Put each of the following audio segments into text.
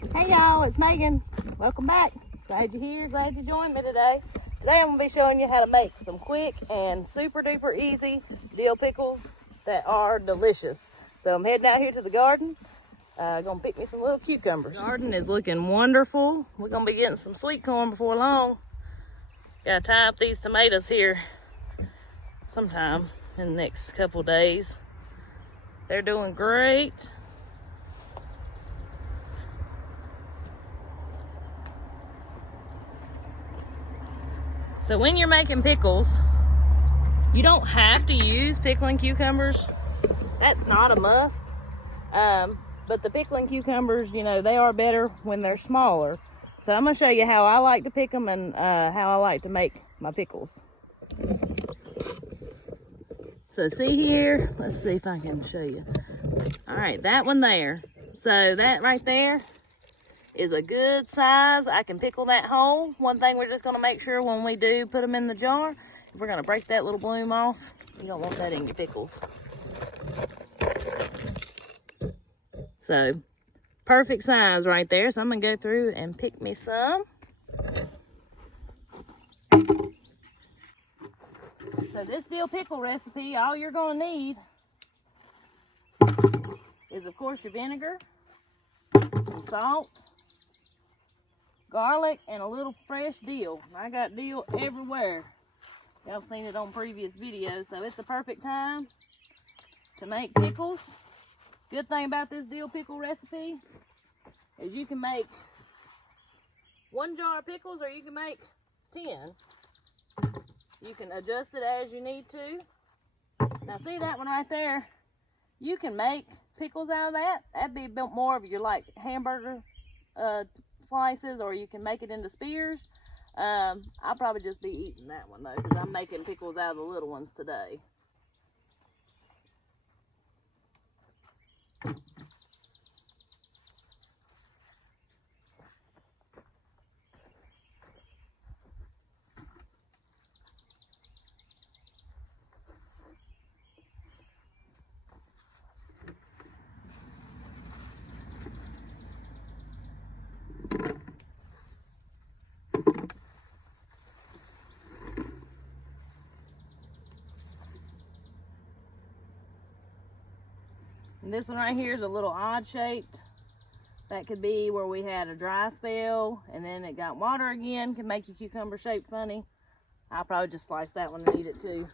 Hey y'all, it's Megan. Welcome back. Glad you're here, glad you joined me today. Today I'm going to be showing you how to make some quick and super duper easy dill pickles that are delicious. So I'm heading out here to the garden. Gonna pick me some little cucumbers. The garden is looking wonderful. We're gonna be getting some sweet corn before long. Gotta tie up these tomatoes here sometime in the next couple days. They're doing great. So when you're making pickles, you don't have to use pickling cucumbers. That's not a must. But the pickling cucumbers, you know, they are better when they're smaller. So I'm gonna show you how I like to pick them and how I like to make my pickles. So see here, let's see if I can show you. All right, that one there. So that right there is a good size. I can pickle that whole. One thing we're just gonna make sure when we do put them in the jar, we're gonna break that little bloom off. You don't want that in your pickles. So perfect size right there. So I'm gonna go through and pick me some. So this dill pickle recipe, all you're gonna need is of course your vinegar, some salt, garlic, and a little fresh dill. I got dill everywhere. Y'all seen it on previous videos, so it's a perfect time to make pickles. Good thing about this dill pickle recipe is you can make 1 jar of pickles or you can make 10. You can adjust it as you need to. Now see that one right there? You can make pickles out of that. That'd be a bit more of your like hamburger slices, or you can make it into spears. I'll probably just be eating that one though, because I'm making pickles out of the little ones today. And this one right here is a little odd shaped. That could be where we had a dry spell and then it got water again. Can make your cucumber shape funny. I'll probably just slice that one and eat it too.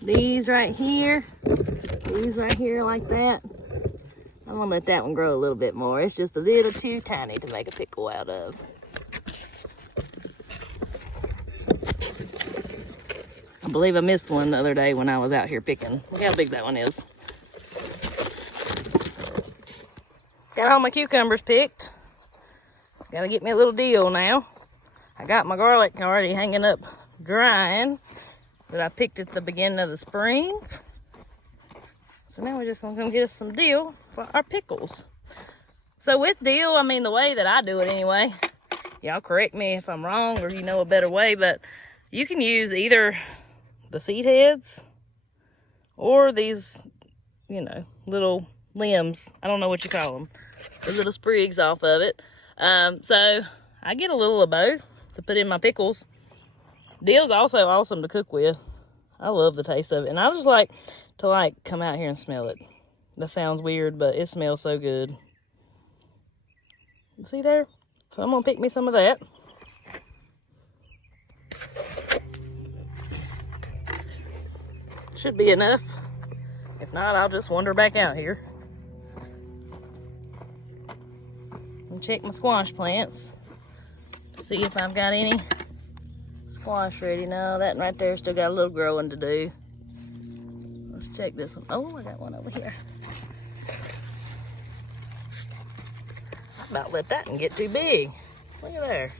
These right here like that. I'm gonna let that one grow a little bit more. It's just a little too tiny to make a pickle out of. I believe I missed one the other day when I was out here picking. Look how big that one is. Got all my cucumbers picked. Gotta get me a little dill now. I got my garlic already hanging up drying that I picked at the beginning of the spring. So now we're just gonna come get us some dill for our pickles. So with dill, I mean the way that I do it anyway, y'all correct me if I'm wrong or you know a better way, but you can use either the seed heads or these, you know, little limbs. I don't know what you call them. The little sprigs off of it. So I get a little of both to put in my pickles. Dill's also awesome to cook with. I love the taste of it. And I just like to come out here and smell it. That sounds weird, but it smells so good. See there? So I'm gonna pick me some of that. Should be enough. If not, I'll just wander back out here. and check my squash plants. See if I've got any squash ready. No, that right there still got a little growing to do. Let's check this one. Oh, I got one over here. I about let that one get too big. Look at there.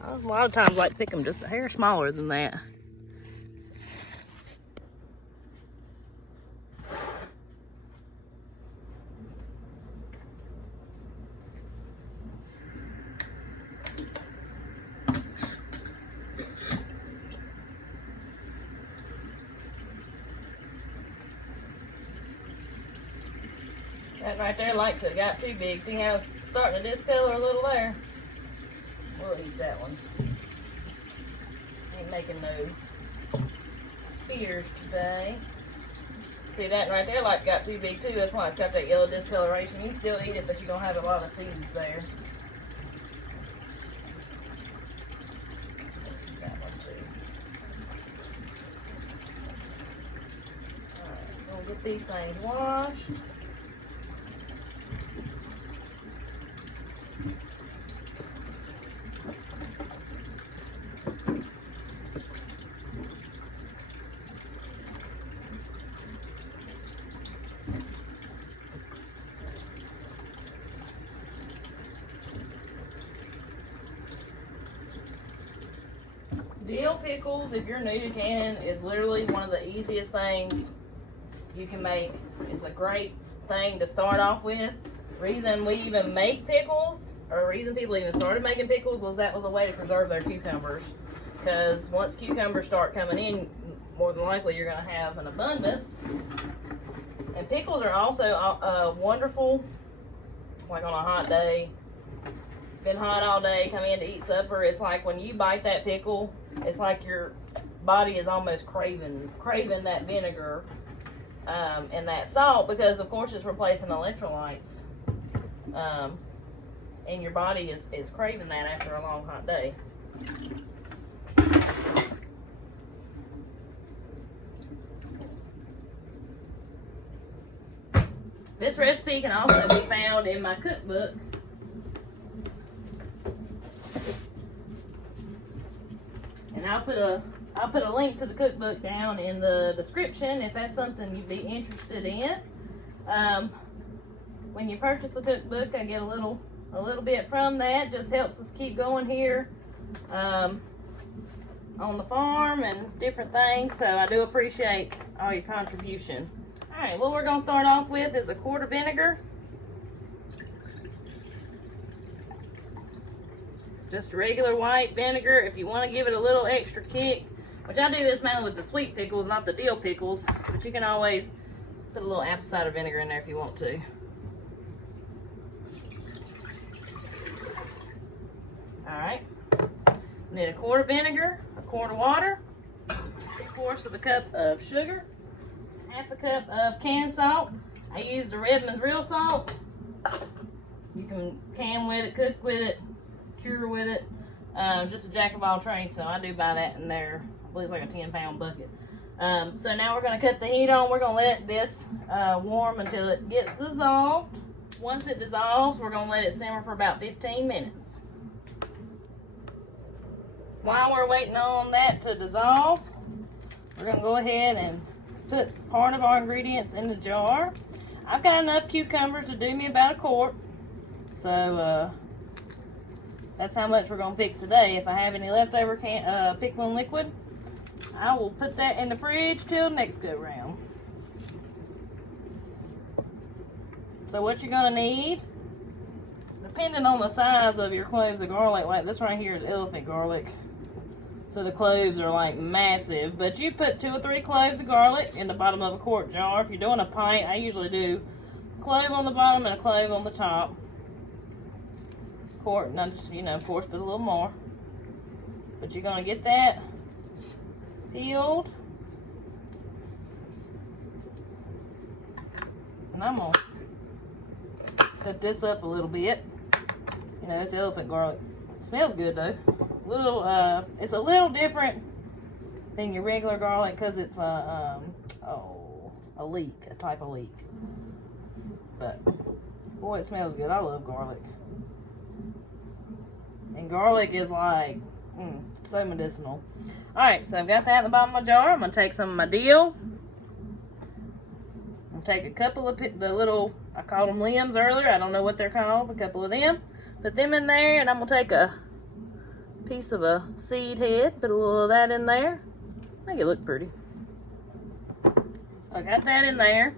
I a lot of times like to pick them just a hair smaller than that. That right there like to got too big. See how it's starting to discolor a little there? We'll eat that one. Ain't making no spears today. See that right there like got too big too. That's why it's got that yellow discoloration. You can still eat it, but you're gonna have a lot of seeds there. That one too. Alright, gonna get these things washed. Dill pickles, if you're new to canning, is literally one of the easiest things you can make. It's a great thing to start off with. Reason we even make pickles, or the reason people even started making pickles, was that was a way to preserve their cucumbers. Because once cucumbers start coming in, more than likely you're going to have an abundance. And pickles are also wonderful, like on a hot day. Been hot all day, come in to eat supper. It's like when you bite that pickle, it's like your body is almost craving that vinegar and that salt, because of course it's replacing electrolytes. And your body is craving that after a long hot day. This recipe can also be found in my cookbook. And I'll put a link to the cookbook down in the description if that's something you'd be interested in. When you purchase the cookbook, I get a little bit from that. Just helps us keep going here on the farm and different things. So I do appreciate all your contribution. All right, what we're gonna start off with is a quart of vinegar. Just regular white vinegar. If you want to give it a little extra kick, which I do this mainly with the sweet pickles, not the dill pickles, but you can always put a little apple cider vinegar in there if you want to. Alright, need a quart of vinegar, a quart of water, 3/4 of a cup of sugar, half a cup of canned salt. I use the Redmond's real salt. You can can with it, cook with it, cure with it. Just a jack of all trades, so I do buy that in there. I believe it's like a 10-pound bucket. So now we're going to cut the heat on. We're going to let this warm until it gets dissolved. Once it dissolves, we're going to let it simmer for about 15 minutes. While we're waiting on that to dissolve, we're going to go ahead and put part of our ingredients in the jar. I've got enough cucumbers to do me about a quart. So, that's how much we're going to fix today. If I have any leftover pickling liquid, I will put that in the fridge till next go round. So what you're going to need, depending on the size of your cloves of garlic, like this right here is elephant garlic. So the cloves are like massive. But you put 2 or 3 cloves of garlic in the bottom of a quart jar. If you're doing a pint, I usually do a clove on the bottom and a clove on the top. Quart, not just, of course, put a little more. But you're going to get that peeled. And I'm going to set this up a little bit. It's elephant garlic. It smells good though. It's a little different than your regular garlic because it's a type of leek. But boy, it smells good. I love garlic. And garlic is like, so medicinal. Alright, so I've got that in the bottom of my jar. I'm going to take some of my dill. I'm going to take a couple of the little, I called them limbs earlier. I don't know what they're called. A couple of them. Put them in there, and I'm going to take a piece of a seed head. Put a little of that in there. Make it look pretty. So I got that in there.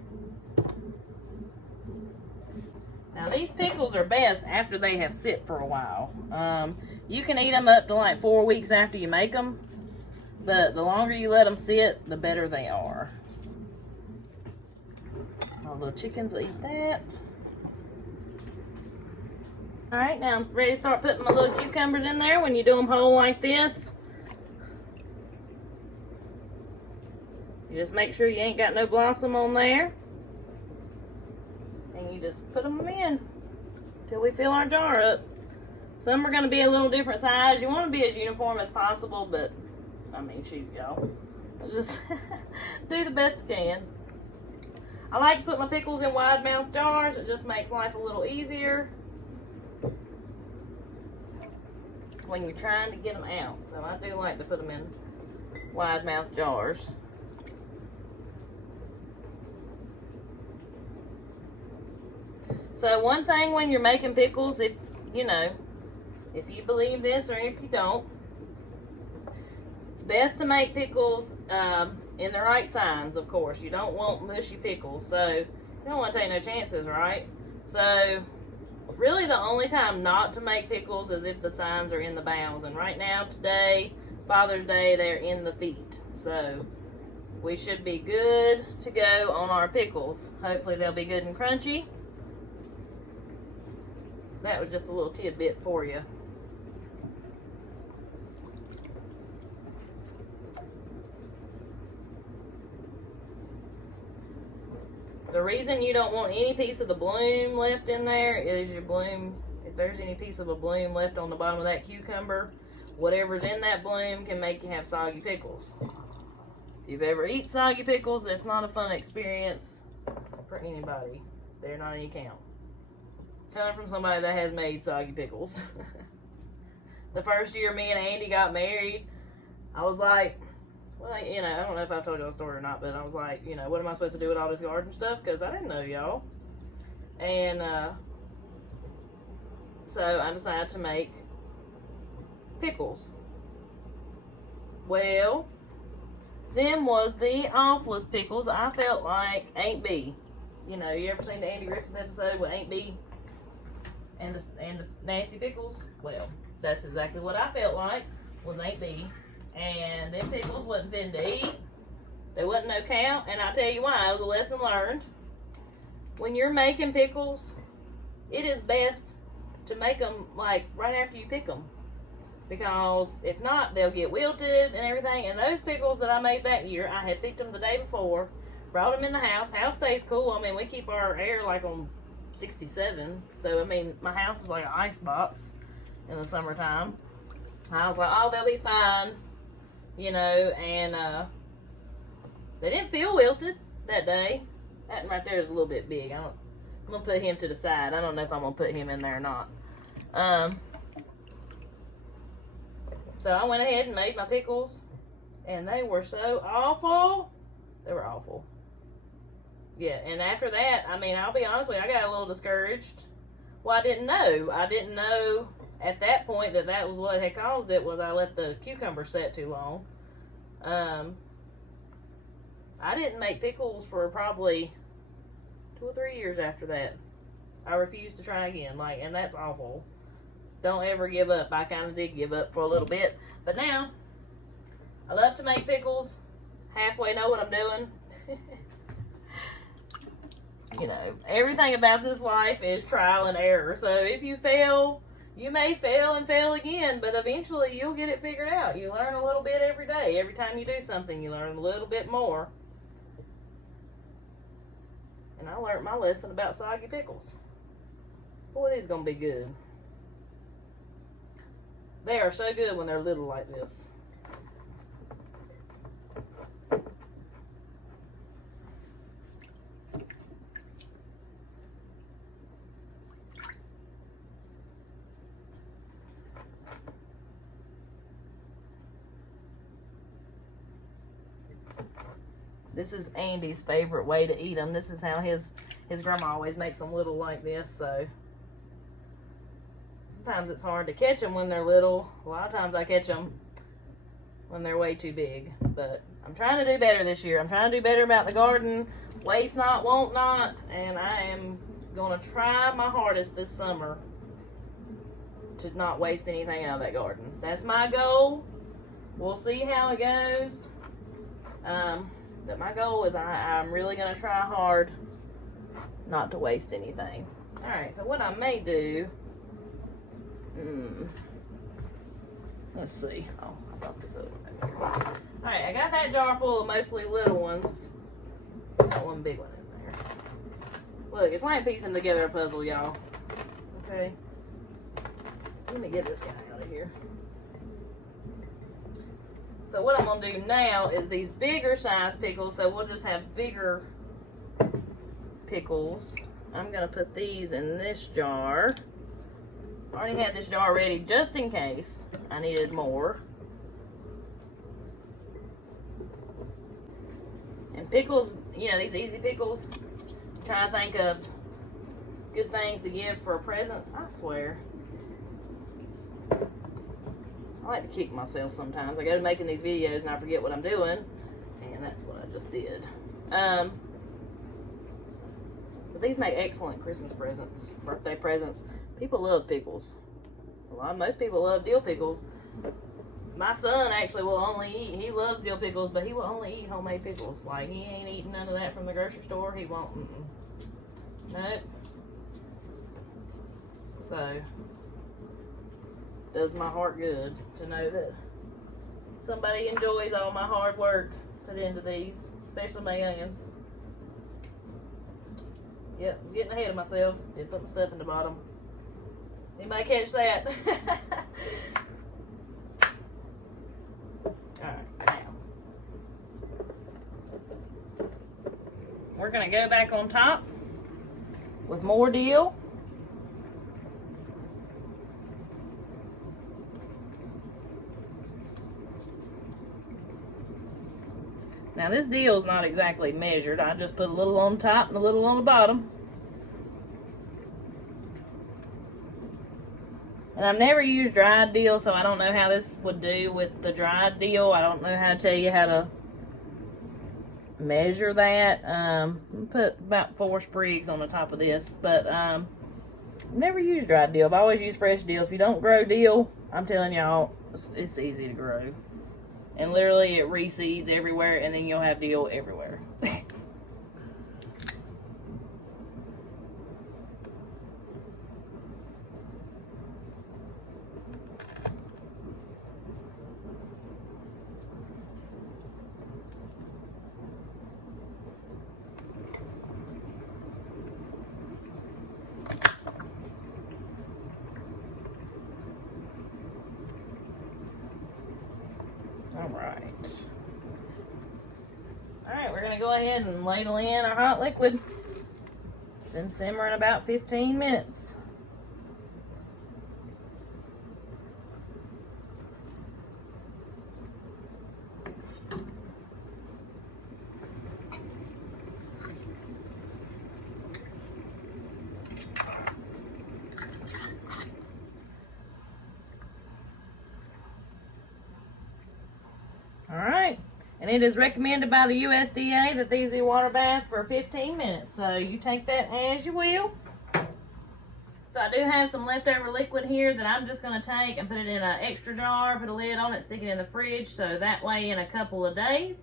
Now these pickles are best after they have sit for a while. You can eat them up to like 4 weeks after you make them, but the longer you let them sit, the better they are. All the chickens will eat that. Alright, now I'm ready to start putting my little cucumbers in there. When you do them whole like this, you just make sure you ain't got no blossom on there. And you just put them in until we fill our jar up. Some are going to be a little different size. You want to be as uniform as possible, but, I mean, shoot, y'all. Just do the best you can. I like to put my pickles in wide mouth jars. It just makes life a little easier when you're trying to get them out. So I do like to put them in wide mouth jars. So one thing when you're making pickles, if you believe this or if you don't, it's best to make pickles in the right signs, of course. You don't want mushy pickles, so you don't want to take no chances, right? So really the only time not to make pickles is if the signs are in the bowels. And right now, today, Father's Day, they're in the feet. So we should be good to go on our pickles. Hopefully they'll be good and crunchy. That was just a little tidbit for you. The reason you don't want any piece of the bloom left in there is your bloom, if there's any piece of a bloom left on the bottom of that cucumber, whatever's in that bloom can make you have soggy pickles. If you've ever eaten soggy pickles, that's not a fun experience for anybody. They're not any count. Coming from somebody that has made soggy pickles. The first year me and Andy got married, I was like, well, I don't know if I've told you the story or not, but I was like, what am I supposed to do with all this garden stuff? Because I didn't know y'all. And so I decided to make pickles. Well, them was the awfulest pickles I felt like Aunt B. You ever seen the Andy Griffith episode with Aunt B? And the nasty pickles? Well, that's exactly what I felt like, was Aunt B. And them pickles wasn't fit to eat. They wasn't no count. And I'll tell you why, it was a lesson learned. When you're making pickles, it is best to make them like right after you pick them. Because if not, they'll get wilted and everything. And those pickles that I made that year, I had picked them the day before, brought them in the house. House stays cool. I mean, we keep our air like on 67, so I mean my house is like an ice box in the summertime. I was like, oh, they'll be fine, and they didn't feel wilted that day. That right there is a little bit big. I'm gonna put him to the side. I don't know if I'm gonna put him in there or not. So I went ahead and made my pickles, and they were so awful. They were awful. Yeah, and after that, I mean, I'll be honest with you, I got a little discouraged. Well, I didn't know. I didn't know at that point that was what had caused it, was I let the cucumber set too long. I didn't make pickles for probably 2 or 3 years after that. I refused to try again, and that's awful. Don't ever give up. I kind of did give up for a little bit, but now I love to make pickles. Halfway know what I'm doing. Everything about this life is trial and error. So if you fail, you may fail and fail again, but eventually you'll get it figured out. You learn a little bit every day. Every time you do something, you learn a little bit more. And I learned my lesson about soggy pickles. Boy, these are going to be good. They are so good when they're little like this. This is Andy's favorite way to eat them. This is how his grandma always makes them little like this, so sometimes it's hard to catch them when they're little. A lot of times I catch them when they're way too big, but I'm trying to do better this year. I'm trying to do better about the garden. Waste not, want not, and I am going to try my hardest this summer to not waste anything out of that garden. That's my goal. We'll see how it goes. But my goal is I'm really going to try hard not to waste anything. Alright, so what I may do, let's see. Oh, I brought this over. Alright, I got that jar full of mostly little ones. Got one big one in there. Look, it's like piecing together a puzzle, y'all. Okay. Let me get this guy out of here. So what I'm going to do now is these bigger size pickles, so we'll just have bigger pickles. I'm going to put these in this jar. I already had this jar ready just in case I needed more. And pickles, you know, these easy pickles, I'm trying to think of good things to give for presents. I swear. I like to kick myself sometimes. I go to making these videos and I forget what I'm doing. And that's what I just did. But these make excellent Christmas presents, birthday presents. People love pickles. Most people love dill pickles. My son actually will only eat, he loves dill pickles, but he will only eat homemade pickles. Like, he ain't eating none of that from the grocery store. He won't. Nope. So, does my heart good to know that somebody enjoys all my hard work put into these, especially my youngins. Yep, I'm getting ahead of myself. Did put my stuff in the bottom. Anybody catch that? Alright, now we're going to go back on top with more dill. Now this dill is not exactly measured. I just put a little on top and a little on the bottom. And I've never used dried dill, so I don't know how this would do with the dried dill. I don't know how to tell you how to measure that. Put about 4 sprigs on the top of this, but I've never used dried dill. I've always used fresh dill. If you don't grow dill, I'm telling y'all, it's easy to grow. And literally it reseeds everywhere, and then you'll have dill everywhere. Alright, we're going to go ahead and ladle in our hot liquid. It's been simmering about 15 minutes. Alright, and it is recommended by the USDA that these be water bathed for 15 minutes. So you take that as you will. So I do have some leftover liquid here that I'm just going to take and put it in an extra jar, put a lid on it, stick it in the fridge. So that way in a couple of days,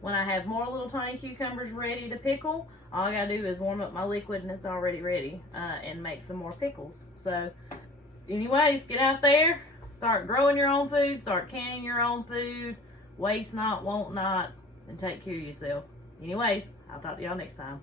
when I have more little tiny cucumbers ready to pickle, all I got to do is warm up my liquid and it's already ready and make some more pickles. So anyways, get out there, start growing your own food, start canning your own food. Waste not, want not, and take care of yourself. Anyways, I'll talk to y'all next time.